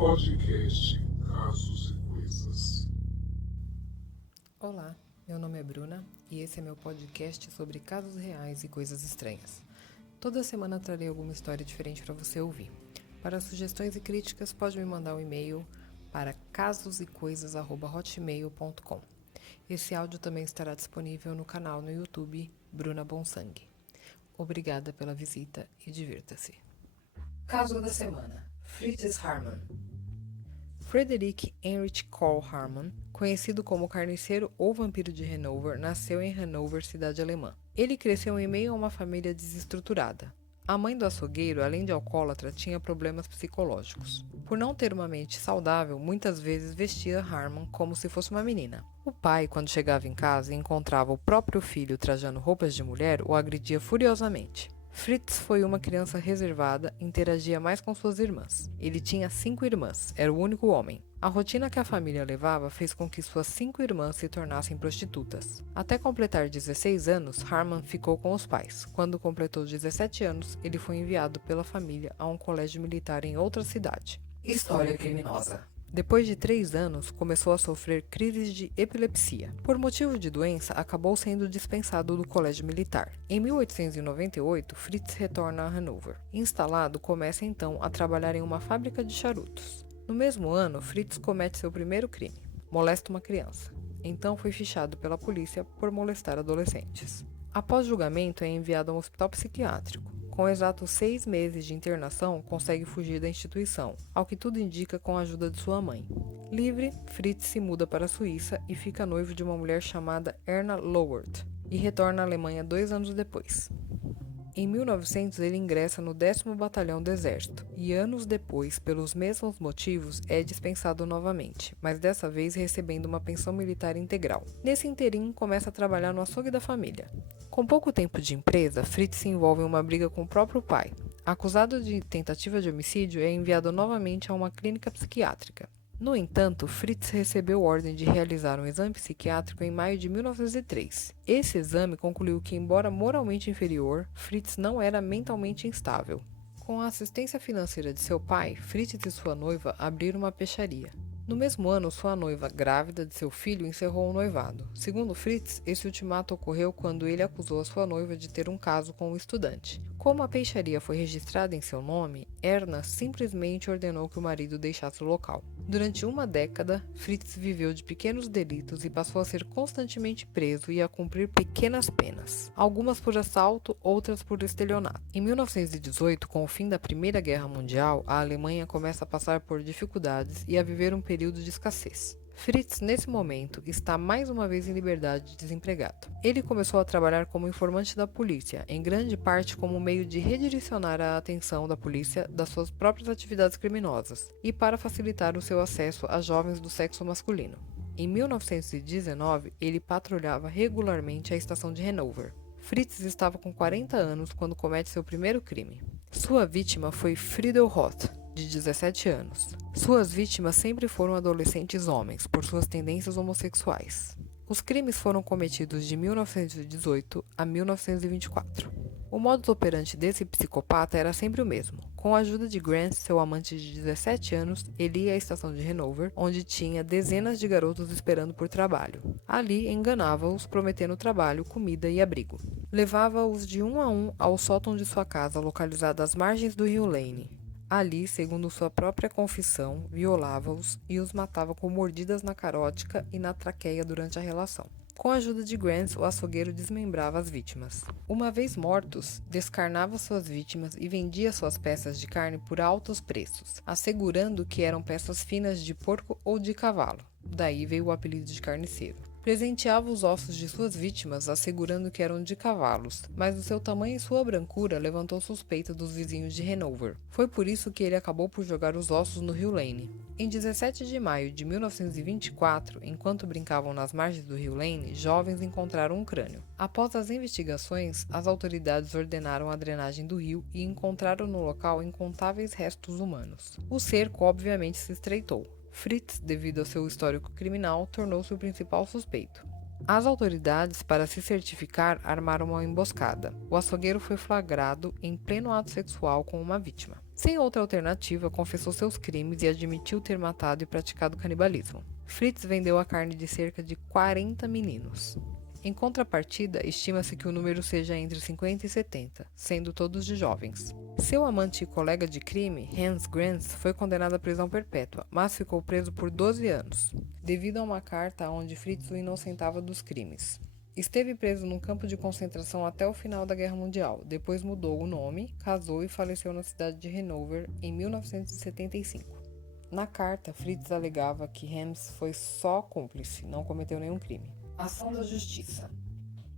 Podcast Casos e Coisas. Olá, meu nome é Bruna e esse é meu podcast sobre casos reais e coisas estranhas. Toda semana trarei alguma história diferente para você ouvir. Para sugestões e críticas, pode me mandar um e-mail para casosecoisas@hotmail.com. Esse áudio também estará disponível no canal no YouTube Bruna Bonsangue. Obrigada pela visita e divirta-se. Caso da semana: Fritz Harman. Frederick Heinrich Karl Harman, conhecido como Carniceiro ou Vampiro de Hanover, nasceu em Hanover, cidade alemã. Ele cresceu em meio a uma família desestruturada. A mãe do açougueiro, além de alcoólatra, tinha problemas psicológicos. Por não ter uma mente saudável, muitas vezes vestia Harman como se fosse uma menina. O pai, quando chegava em casa e encontrava o próprio filho trajando roupas de mulher, o agredia furiosamente. Fritz foi uma criança reservada e interagia mais com suas irmãs. Ele tinha 5 irmãs, era o único homem. A rotina que a família levava fez com que suas 5 irmãs se tornassem prostitutas. Até completar 16 anos, Harman ficou com os pais. Quando completou 17 anos, ele foi enviado pela família a um colégio militar em outra cidade. História criminosa. Depois de 3 anos, começou a sofrer crises de epilepsia. Por motivo de doença, acabou sendo dispensado do colégio militar. Em 1898, Fritz retorna a Hanover. Instalado, começa então a trabalhar em uma fábrica de charutos. No mesmo ano, Fritz comete seu primeiro crime: molesta uma criança. Então foi fichado pela polícia por molestar adolescentes. Após julgamento, é enviado a um hospital psiquiátrico. Com exatos 6 meses de internação, consegue fugir da instituição, ao que tudo indica com a ajuda de sua mãe. Livre, Fritz se muda para a Suíça e fica noivo de uma mulher chamada Erna Lowert, e retorna à Alemanha 2 anos depois. Em 1900, ele ingressa no 10º Batalhão do Exército, e anos depois, pelos mesmos motivos, é dispensado novamente, mas dessa vez recebendo uma pensão militar integral. Nesse interim, começa a trabalhar no açougue da família. Com pouco tempo de empresa, Fritz se envolve em uma briga com o próprio pai. Acusado de tentativa de homicídio, é enviado novamente a uma clínica psiquiátrica. No entanto, Fritz recebeu ordem de realizar um exame psiquiátrico em maio de 1903. Esse exame concluiu que, embora moralmente inferior, Fritz não era mentalmente instável. Com a assistência financeira de seu pai, Fritz e sua noiva abriram uma peixaria. No mesmo ano, sua noiva, grávida de seu filho, encerrou o noivado. Segundo Fritz, esse ultimato ocorreu quando ele acusou a sua noiva de ter um caso com o estudante. Como a peixaria foi registrada em seu nome, Erna simplesmente ordenou que o marido deixasse o local. Durante uma década, Fritz viveu de pequenos delitos e passou a ser constantemente preso e a cumprir pequenas penas, algumas por assalto, outras por estelionato. Em 1918, com o fim da Primeira Guerra Mundial, a Alemanha começa a passar por dificuldades e a viver um período de escassez. Fritz, nesse momento, está mais uma vez em liberdade, desempregado. Ele começou a trabalhar como informante da polícia, em grande parte como meio de redirecionar a atenção da polícia das suas próprias atividades criminosas e para facilitar o seu acesso a jovens do sexo masculino. Em 1919, ele patrulhava regularmente a estação de Hanover. Fritz estava com 40 anos quando comete seu primeiro crime. Sua vítima foi Friedel Roth, de 17 anos. Suas vítimas sempre foram adolescentes homens, por suas tendências homossexuais. Os crimes foram cometidos de 1918 a 1924. O modus operandi desse psicopata era sempre o mesmo. Com a ajuda de Grant, seu amante de 17 anos, ele ia à estação de Hanover, onde tinha dezenas de garotos esperando por trabalho. Ali, enganava-os, prometendo trabalho, comida e abrigo. Levava-os de um a um ao sótão de sua casa, localizada às margens do rio Lane. Ali, segundo sua própria confissão, violava-os e os matava com mordidas na carótica e na traqueia durante a relação. Com a ajuda de Grant, o açougueiro desmembrava as vítimas. Uma vez mortos, descarnava suas vítimas e vendia suas peças de carne por altos preços, assegurando que eram peças finas de porco ou de cavalo. Daí veio o apelido de carniceiro. Presenteava os ossos de suas vítimas, assegurando que eram de cavalos, mas o seu tamanho e sua brancura levantou suspeita dos vizinhos de Hanover. Foi por isso que ele acabou por jogar os ossos no rio Lane. Em 17 de maio de 1924, enquanto brincavam nas margens do rio Lane, jovens encontraram um crânio. Após as investigações, as autoridades ordenaram a drenagem do rio e encontraram no local incontáveis restos humanos. O cerco obviamente se estreitou. Fritz, devido ao seu histórico criminal, tornou-se o principal suspeito. As autoridades, para se certificar, armaram uma emboscada. O açougueiro foi flagrado em pleno ato sexual com uma vítima. Sem outra alternativa, confessou seus crimes e admitiu ter matado e praticado canibalismo. Fritz vendeu a carne de cerca de 40 meninos. Em contrapartida, estima-se que o número seja entre 50 e 70, sendo todos de jovens. Seu amante e colega de crime, Hans Grenz, foi condenado à prisão perpétua, mas ficou preso por 12 anos, devido a uma carta onde Fritz o inocentava dos crimes. Esteve preso num campo de concentração até o final da Guerra Mundial, depois mudou o nome, casou e faleceu na cidade de Hanover em 1975. Na carta, Fritz alegava que Hans foi só cúmplice, não cometeu nenhum crime. Ação da Justiça.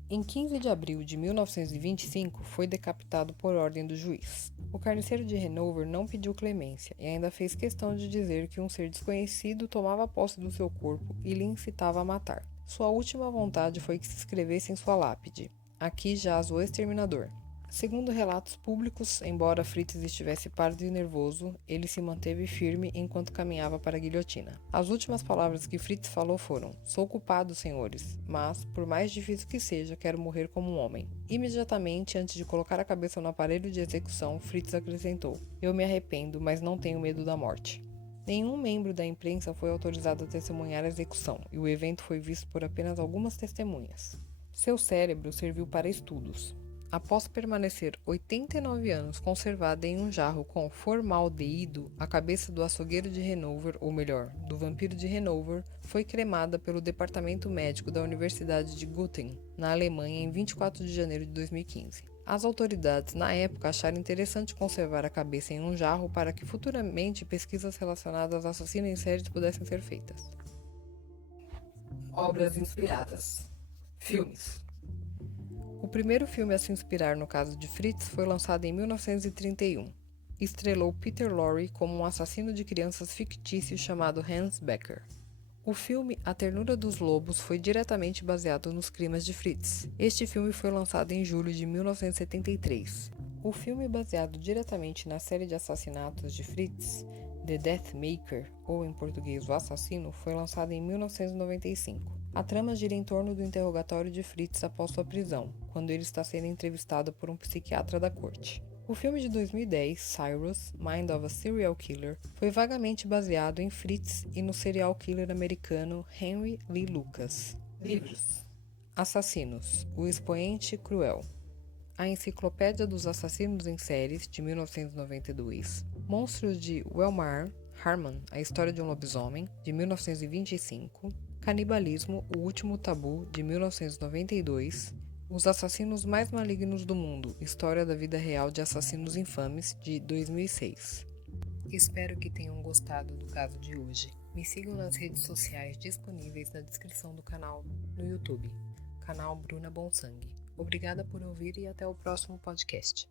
Em 15 de abril de 1925, foi decapitado por ordem do juiz. O carniceiro de Hanover não pediu clemência e ainda fez questão de dizer que um ser desconhecido tomava posse do seu corpo e lhe incitava a matar. Sua última vontade foi que se escrevesse em sua lápide: "Aqui jaz o exterminador". Segundo relatos públicos, embora Fritz estivesse pálido e nervoso, ele se manteve firme enquanto caminhava para a guilhotina. As últimas palavras que Fritz falou foram: "Sou culpado, senhores, mas, por mais difícil que seja, quero morrer como um homem." Imediatamente, antes de colocar a cabeça no aparelho de execução, Fritz acrescentou: "Eu me arrependo, mas não tenho medo da morte." Nenhum membro da imprensa foi autorizado a testemunhar a execução, e o evento foi visto por apenas algumas testemunhas. Seu cérebro serviu para estudos. Após permanecer 89 anos conservada em um jarro com formaldeído, a cabeça do açougueiro de Hanover, ou melhor, do vampiro de Hanover, foi cremada pelo Departamento Médico da Universidade de Göttingen, na Alemanha, em 24 de janeiro de 2015. As autoridades, na época, acharam interessante conservar a cabeça em um jarro para que futuramente pesquisas relacionadas ao assassino em série pudessem ser feitas. Obras inspiradas. Filmes. O primeiro filme a se inspirar no caso de Fritz foi lançado em 1931. Estrelou Peter Lorre como um assassino de crianças fictício chamado Hans Becker. O filme A Ternura dos Lobos foi diretamente baseado nos crimes de Fritz. Este filme foi lançado em julho de 1973. O filme baseado diretamente na série de assassinatos de Fritz, The Death Maker, ou em português O Assassino, foi lançado em 1995. A trama gira em torno do interrogatório de Fritz após sua prisão, quando ele está sendo entrevistado por um psiquiatra da corte. O filme de 2010, Cyrus, Mind of a Serial Killer, foi vagamente baseado em Fritz e no serial killer americano Henry Lee Lucas. Livros. Assassinos, o expoente cruel. A Enciclopédia dos Assassinos em Séries, de 1992. Monstros de Welmar Harman, A História de um Lobisomem, de 1925. Canibalismo, O Último Tabu, de 1992. Os Assassinos Mais Malignos do Mundo, História da Vida Real de Assassinos Infames, de 2006. Espero que tenham gostado do caso de hoje. Me sigam nas redes sociais disponíveis na descrição do canal no YouTube, canal Bruna Bonsangue. Obrigada por ouvir e até o próximo podcast.